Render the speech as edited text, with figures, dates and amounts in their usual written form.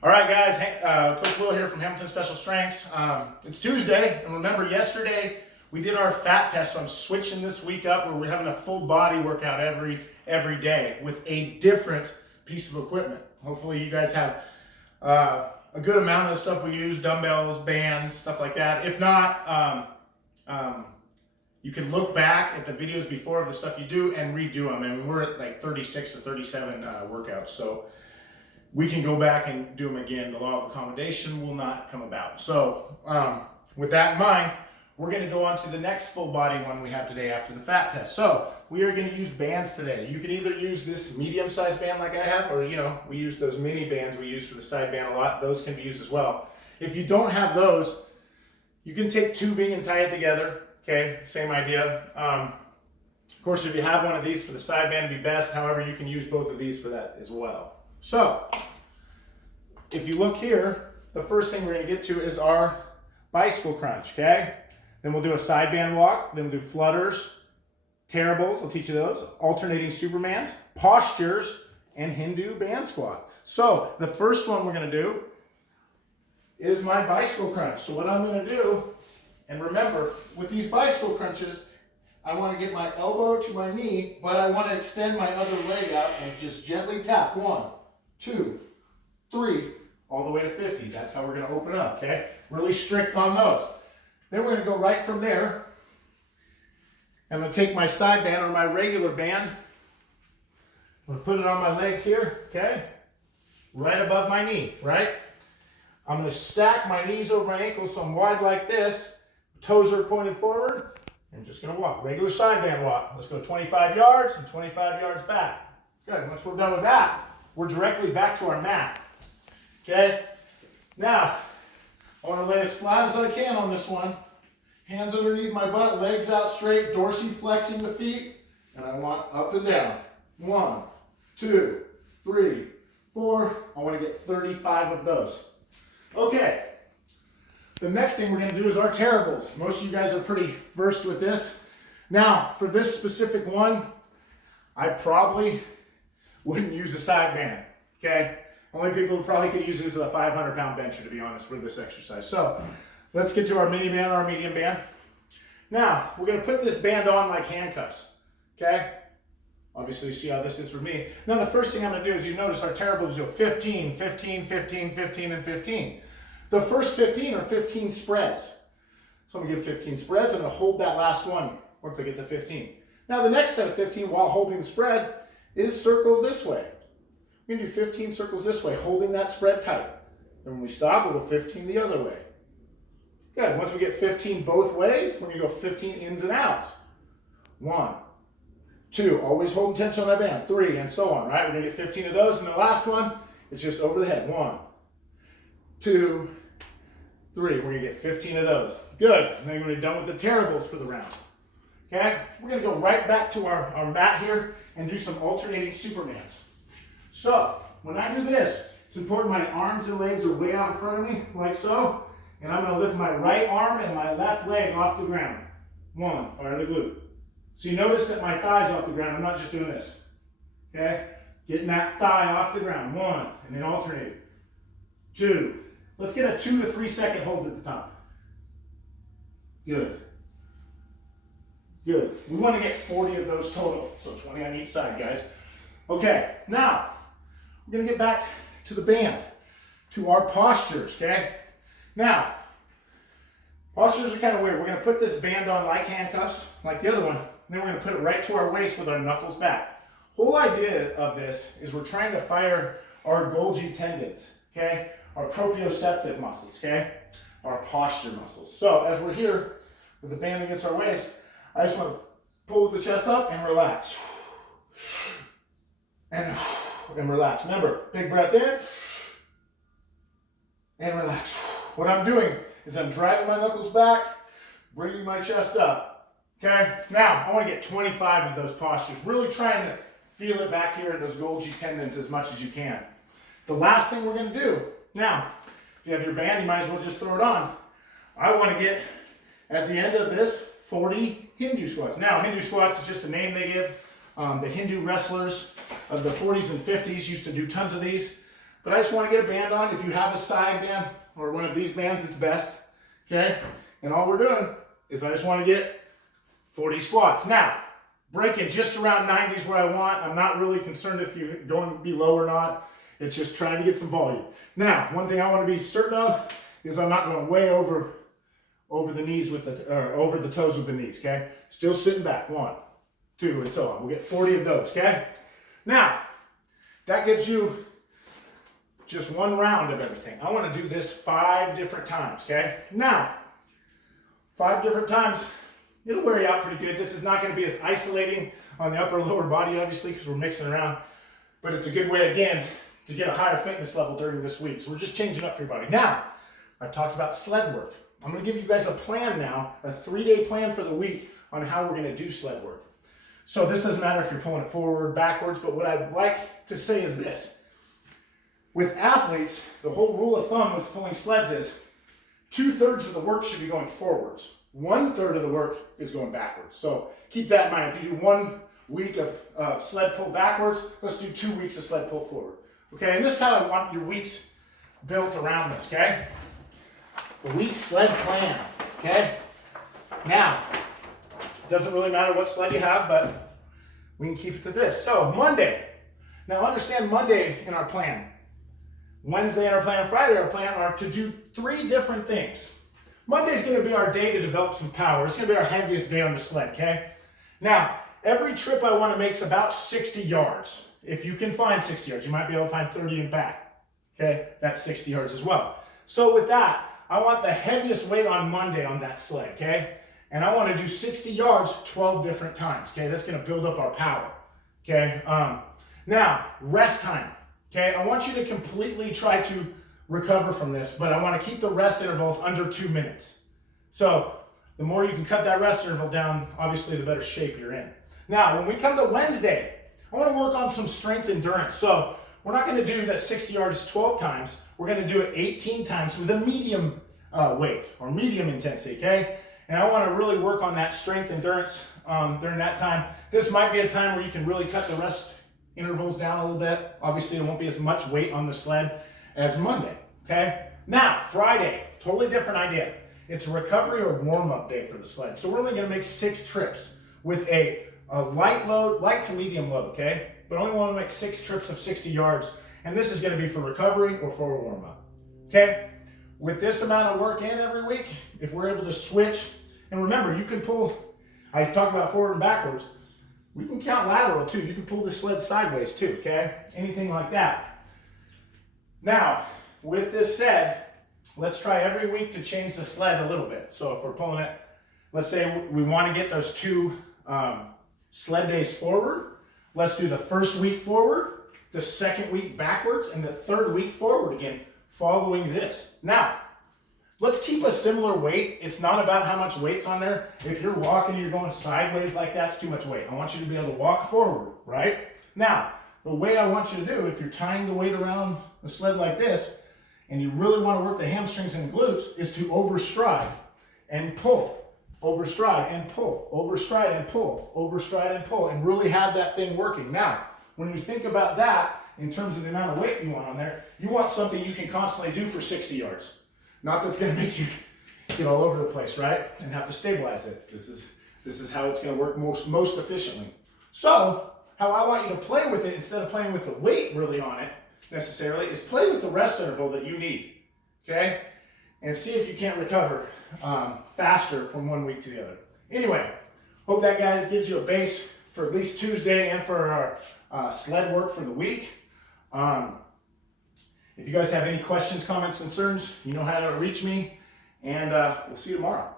All right, guys, Coach Will here from Hamilton Special Strengths. It's Tuesday, and remember yesterday we did our fat test, so I'm switching this week up where we're having a full body workout every day with a different piece of equipment. Hopefully you guys have a good amount of the stuff we use, dumbbells, bands, stuff like that. If not, you can look back at the videos before of the stuff you do and redo them. And we're at like 36 or 37 workouts, so we can go back and do them again. The law of accommodation will not come about. So with that in mind, we're going to go on to the next full body one we have today after the fat test. So we are going to use bands today. You can either use this medium-sized band like I have, or we use those mini bands we use for the side band a lot. Those can be used as well. If you don't have those, you can take tubing and tie it together. Okay, same idea. Of course, if you have one of these for the side band, it'd be best. However, you can use both of these for that as well. So, if you look here, the first thing we're going to get to is our bicycle crunch, okay? Then we'll do a side band walk, then we'll do flutters, terribles, I'll teach you those, alternating supermans, postures, and Hindu band squat. So, the first one we're going to do is my bicycle crunch. So what I'm going to do, and remember, with these bicycle crunches, I want to get my elbow to my knee, but I want to extend my other leg out and just gently tap. 1, 2, 3, all the way to 50. That's how we're going to open up, okay? Really strict on those. Then we're going to go right from there. I'm going to take my side band or my regular band. I'm going to put it on my legs here, okay? Right above my knee, right? I'm going to stack my knees over my ankles so I'm wide like this. Toes are pointed forward. I'm just going to walk. Regular side band walk. Let's go 25 yards and 25 yards back. Good. Once we're done with that, we're directly back to our mat. Okay? Now, I want to lay as flat as I can on this one. Hands underneath my butt, legs out straight, dorsiflexing the feet. And I want up and down. 1, 2, 3, 4. I want to get 35 of those. Okay. The next thing we're going to do is our terribles. Most of you guys are pretty versed with this. Now, for this specific one, I probably wouldn't use a side band, okay? Only people who probably could use this as a 500-pound bencher, to be honest, for this exercise. So, let's get to our mini band or our medium band. Now, we're going to put this band on like handcuffs, okay? Obviously, you see how this is for me. Now, the first thing I'm going to do is you notice our terribles go 15, 15, 15, 15, and 15. The first 15 are 15 spreads. So I'm going to give 15 spreads. I'm going to hold that last one once I get to 15. Now the next set of 15 while holding the spread is circle this way. We're going to do 15 circles this way, holding that spread tight. And when we stop, we'll go 15 the other way. Good. Once we get 15 both ways, we're going to go 15 ins and outs. 1, 2, always holding tension on that band. 3, and so on, right? We're going to get 15 of those. And the last one is just over the head. 1, 2, 3. We're going to get 15 of those. Good. And then we're done with the terribles for the round. Okay? We're going to go right back to our mat here and do some alternating supermans. So, when I do this, it's important my arms and legs are way out in front of me, like so. And I'm going to lift my right arm and my left leg off the ground. 1, fire the glute. So you notice that my thigh's off the ground. I'm not just doing this. Okay? Getting that thigh off the ground. 1, and then alternate. 2. Let's get a 2 to 3 second hold at the top. Good. Good. We want to get 40 of those total. So 20 on each side, guys. Okay, now we're going to get back to the band, to our postures, okay? Now, postures are kind of weird. We're going to put this band on like handcuffs, like the other one, and then we're going to put it right to our waist with our knuckles back. Whole idea of this is we're trying to fire our Golgi tendons, okay? Our proprioceptive muscles, okay? Our posture muscles. So as we're here with the band against our waist, I just want to pull the chest up and relax. And relax. Remember, big breath in and relax. What I'm doing is I'm driving my knuckles back, bringing my chest up. Okay? Now, I want to get 25 of those postures. Really trying to feel it back here in those Golgi tendons as much as you can. The last thing we're going to do, now, if you have your band, you might as well just throw it on. I want to get, at the end of this, 40 Hindu squats. Now, Hindu squats is just a name they give. The Hindu wrestlers of the 40s and 50s used to do tons of these. But I just want to get a band on. If you have a side band or one of these bands, it's best. Okay? And all we're doing is I just want to get 40 squats. Now, breaking just around 90 is what I want. I'm not really concerned if you're going to be low or not. It's just trying to get some volume. Now, one thing I want to be certain of is I'm not going way over the knees with over the toes with the knees, okay? Still sitting back, 1, 2, and so on. We'll get 40 of those, okay? Now, that gives you just one round of everything. I want to do this 5 different times, okay? Now, 5 different times, it'll wear you out pretty good. This is not going to be as isolating on the upper and lower body, obviously, because we're mixing around. But it's a good way, again, to get a higher fitness level during this week. So we're just changing up for your body. Now, I've talked about sled work. I'm going to give you guys a plan now, a 3-day plan for the week on how we're going to do sled work. So this doesn't matter if you're pulling it forward, backwards, but what I'd like to say is this. With athletes, the whole rule of thumb with pulling sleds is 2/3 of the work should be going forwards. 1/3 of the work is going backwards. So keep that in mind. If you do 1 week of sled pull backwards, let's do 2 weeks of sled pull forward. Okay, and this is how I want your weeks built around this, okay? The week sled plan, okay? Now, it doesn't really matter what sled you have, but we can keep it to this. So, Monday. Now, understand Monday in our plan. Wednesday in our plan and Friday in our plan are to do 3 different things. Monday's going to be our day to develop some power. It's going to be our heaviest day on the sled, okay? Now, every trip I want to make is about 60 yards. If you can find 60 yards, you might be able to find 30 and back. Okay, that's 60 yards as well. So with that, I want the heaviest weight on Monday on that sled, okay? And I want to do 60 yards 12 different times, okay? That's going to build up our power, okay? Now, rest time, okay? I want you to completely try to recover from this, but I want to keep the rest intervals under 2 minutes. So the more you can cut that rest interval down, obviously the better shape you're in. Now, when we come to Wednesday, I want to work on some strength endurance. So we're not going to do that 60 yards 12 times. We're going to do it 18 times with a medium weight or medium intensity, okay? And I want to really work on that strength endurance during that time. This might be a time where you can really cut the rest intervals down a little bit. Obviously, there won't be as much weight on the sled as Monday, okay? Now, Friday, totally different idea. It's a recovery or warm-up day for the sled. So we're only going to make 6 trips with a light load, light to medium load, okay? But only want to make 6 trips of 60 yards. And this is going to be for recovery or for a warm-up, okay? With this amount of work in every week, if we're able to switch, and remember, you can pull, I talked about forward and backwards, we can count lateral too. You can pull the sled sideways too, okay? Anything like that. Now, with this said, let's try every week to change the sled a little bit. So if we're pulling it, let's say we want to get those 2 sled days forward. Let's do the first week forward, the second week backwards, and the 3rd week forward again, following this. Now, let's keep a similar weight. It's not about how much weight's on there. If you're walking and you're going sideways like that, it's too much weight. I want you to be able to walk forward, right? Now, the way I want you to do, if you're tying the weight around the sled like this, and you really want to work the hamstrings and glutes, is to overstride and pull. Overstride and pull, overstride and pull, overstride and pull, and really have that thing working. Now, when you think about that, in terms of the amount of weight you want on there, you want something you can constantly do for 60 yards. Not that's going to make you get all over the place, right? And have to stabilize it. This is how it's going to work most efficiently. So, how I want you to play with it, instead of playing with the weight really on it, necessarily, is play with the rest interval that you need, okay? And see if you can't recover faster from one week to the other. Anyway, hope that, guys, gives you a base for at least Tuesday and for our sled work for the week. If you guys have any questions, comments, concerns, you know how to reach me, and we'll see you tomorrow.